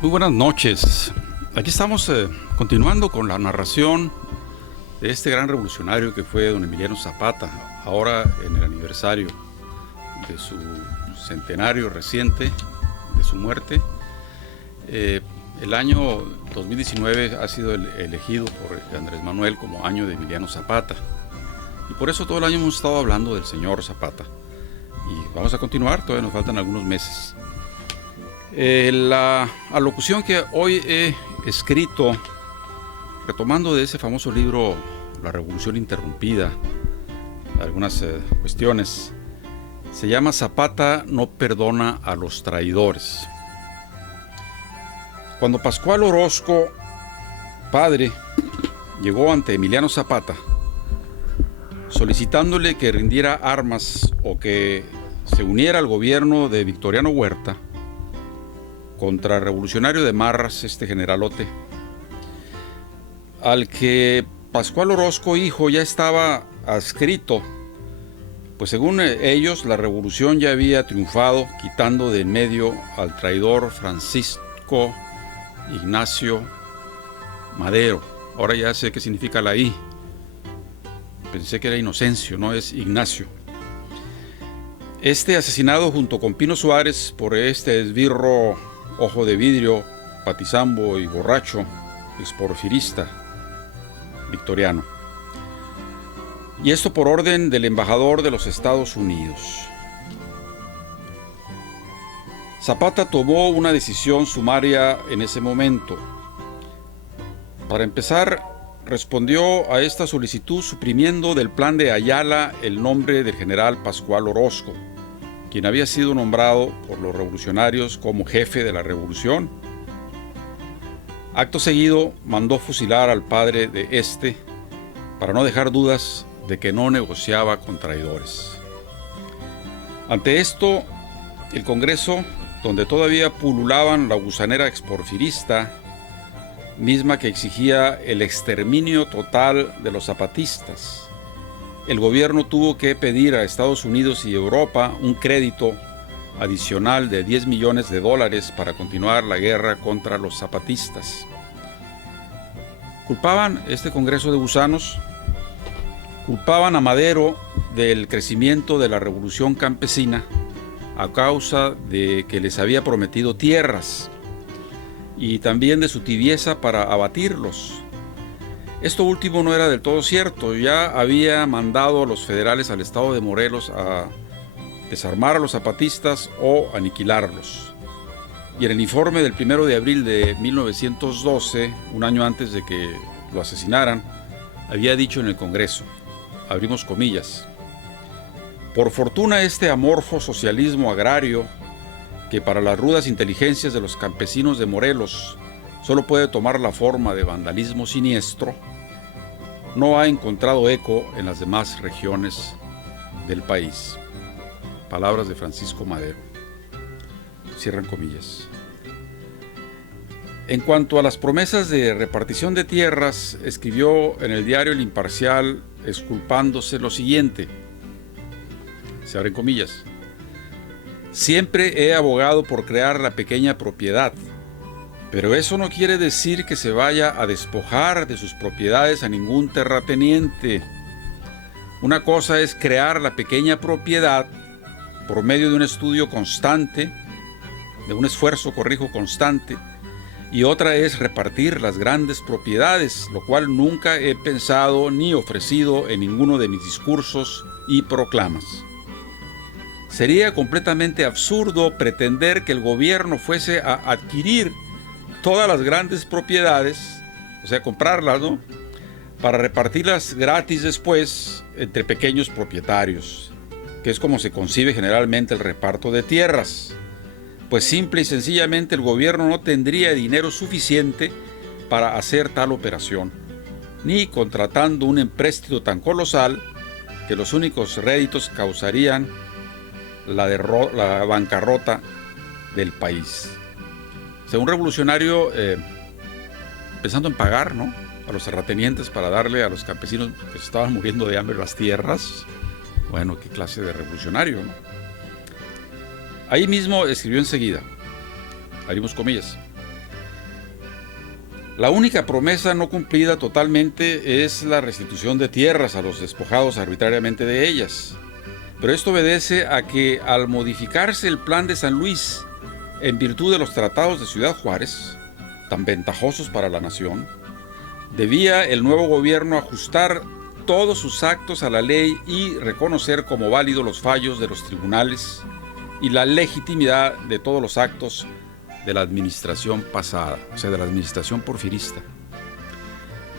Muy buenas noches. Aquí estamos continuando con la narración de este gran revolucionario que fue don Emiliano Zapata, ahora en el aniversario de su centenario reciente de su muerte. El año 2019 ha sido elegido por Andrés Manuel como año de Emiliano Zapata, y por eso todo el año hemos estado hablando del señor Zapata, y vamos a continuar. Todavía nos faltan algunos meses. La alocución que hoy he escrito, retomando de ese famoso libro La Revolución Interrumpida, algunas cuestiones, se llama Zapata no perdona a los traidores. Cuando Pascual Orozco, padre, llegó ante Emiliano Zapata solicitándole que rindiera armas o que se uniera al gobierno de Victoriano Huerta, contrarrevolucionario de Marras, este generalote, al que Pascual Orozco hijo ya estaba adscrito, pues según ellos la revolución ya había triunfado, quitando de en medio al traidor Francisco Ignacio Madero. Ahora ya sé qué significa la I. Pensé que era Inocencio, no, es Ignacio. Este asesinado junto con Pino Suárez por este esbirro ojo de vidrio, patizambo y borracho, exporfirista victoriano. Y esto por orden del embajador de los Estados Unidos. Zapata tomó una decisión sumaria en ese momento. Para empezar, respondió a esta solicitud suprimiendo del plan de Ayala el nombre del general Pascual Orozco, quien había sido nombrado por los revolucionarios como jefe de la revolución. Acto seguido, mandó fusilar al padre de este para no dejar dudas de que no negociaba con traidores. Ante esto, el Congreso, donde todavía pululaban la gusanera exporfirista, misma que exigía el exterminio total de los zapatistas, el gobierno tuvo que pedir a Estados Unidos y Europa un crédito adicional de $10 millones para continuar la guerra contra los zapatistas. Culpaban este Congreso de gusanos, culpaban a Madero del crecimiento de la revolución campesina a causa de que les había prometido tierras y también de su tibieza para abatirlos. Esto último no era del todo cierto. Ya había mandado a los federales al estado de Morelos a desarmar a los zapatistas o aniquilarlos. Y en el informe del 1 de abril de 1912, un año antes de que lo asesinaran, había dicho en el Congreso, abrimos comillas: por fortuna este amorfo socialismo agrario, que para las rudas inteligencias de los campesinos de Morelos solo puede tomar la forma de vandalismo siniestro, no ha encontrado eco en las demás regiones del país. Palabras de Francisco Madero. Cierran comillas. En cuanto a las promesas de repartición de tierras, escribió en el diario El Imparcial, exculpándose, lo siguiente. Se abren comillas. Siempre he abogado por crear la pequeña propiedad, pero eso no quiere decir que se vaya a despojar de sus propiedades a ningún terrateniente. Una cosa es crear la pequeña propiedad por medio de un estudio constante, de un esfuerzo, constante, y otra es repartir las grandes propiedades, lo cual nunca he pensado ni ofrecido en ninguno de mis discursos y proclamas. Sería completamente absurdo pretender que el gobierno fuese a adquirir todas las grandes propiedades, o sea, comprarlas, ¿no?, para repartirlas gratis después entre pequeños propietarios, que es como se concibe generalmente el reparto de tierras. Pues simple y sencillamente el gobierno no tendría dinero suficiente para hacer tal operación, ni contratando un empréstito tan colosal que los únicos réditos causarían la bancarrota del país. O sea, un revolucionario pensando en pagar, ¿no?, a los terratenientes para darle a los campesinos que se estaban muriendo de hambre las tierras. Bueno, qué clase de revolucionario, ¿no? Ahí mismo escribió enseguida, abrimos comillas: La única promesa no cumplida totalmente es la restitución de tierras a los despojados arbitrariamente de ellas. Pero esto obedece a que al modificarse el Plan de San Luis en virtud de los tratados de Ciudad Juárez, tan ventajosos para la nación, debía el nuevo gobierno ajustar todos sus actos a la ley y reconocer como válidos los fallos de los tribunales y la legitimidad de todos los actos de la administración pasada, o sea, de la administración porfirista.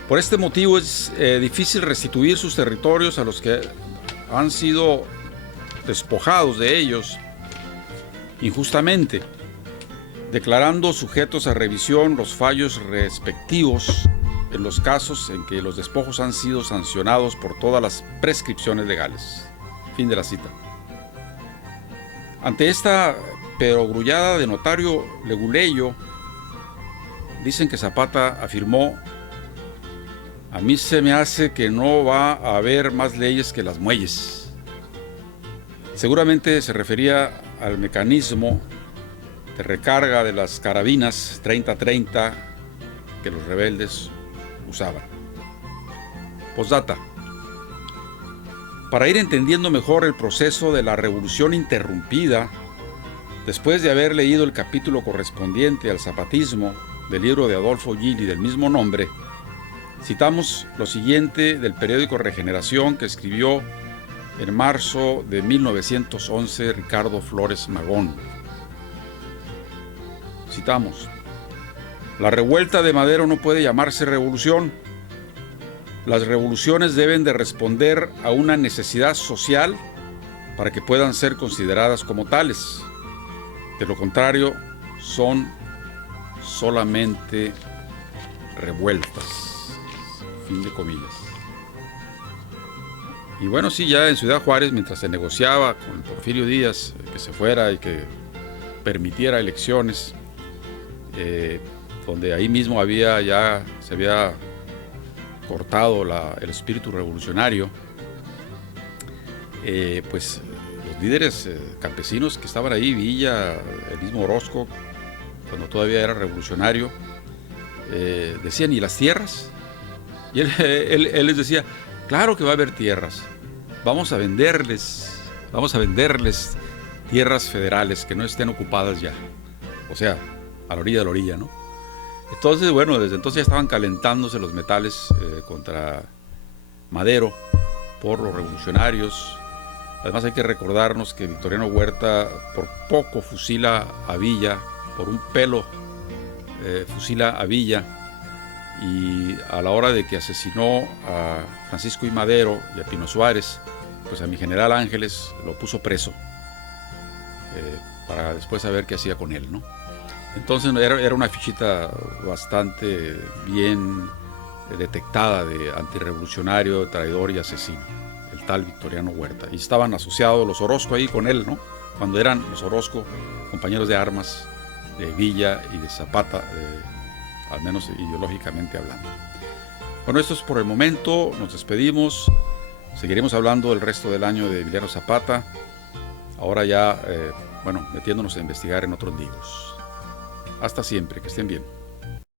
Por este motivo es difícil restituir sus territorios a los que han sido despojados de ellos injustamente, declarando sujetos a revisión los fallos respectivos en los casos en que los despojos han sido sancionados por todas las prescripciones legales. Fin de la cita. Ante esta perogrullada de notario Leguleyo, dicen que Zapata afirmó: a mí se me hace que no va a haber más leyes que las muelles. Seguramente se refería al mecanismo de recarga de las carabinas 30-30 que los rebeldes usaban. Postdata. Para ir entendiendo mejor el proceso de la revolución interrumpida, después de haber leído el capítulo correspondiente al zapatismo del libro de Adolfo Gili del mismo nombre, citamos lo siguiente del periódico Regeneración que escribió en marzo de 1911 Ricardo Flores Magón. Citamos: la revuelta de Madero no puede llamarse revolución. Las revoluciones deben de responder a una necesidad social para que puedan ser consideradas como tales. De lo contrario, son solamente revueltas. Fin de comillas. Y bueno, sí, ya en Ciudad Juárez, mientras se negociaba con Porfirio Díaz que se fuera y que permitiera elecciones, donde ahí mismo se había cortado el espíritu revolucionario, pues los líderes campesinos que estaban ahí, Villa, el mismo Orozco, cuando todavía era revolucionario, decían: ¿y las tierras? Y él les decía: claro que va a haber tierras, vamos a venderles tierras federales que no estén ocupadas ya, o sea, a la orilla de la orilla, ¿no? Entonces, bueno, desde entonces ya estaban calentándose los metales contra Madero por los revolucionarios. Además hay que recordarnos que Victoriano Huerta por poco fusila a Villa, por un pelo fusila a Villa, y a la hora de que asesinó a Francisco I. Madero y a Pino Suárez, pues a mi general Ángeles lo puso preso para después saber qué hacía con él, ¿no? Entonces era una fichita bastante bien detectada de antirrevolucionario, traidor y asesino, el tal Victoriano Huerta. Y estaban asociados los Orozco ahí con él, ¿no? Cuando eran los Orozco compañeros de armas de Villa y de Zapata, al menos ideológicamente hablando. Bueno, esto es por el momento, nos despedimos, seguiremos hablando el resto del año de Emiliano Zapata, ahora ya, metiéndonos a investigar en otros libros. Hasta siempre, que estén bien.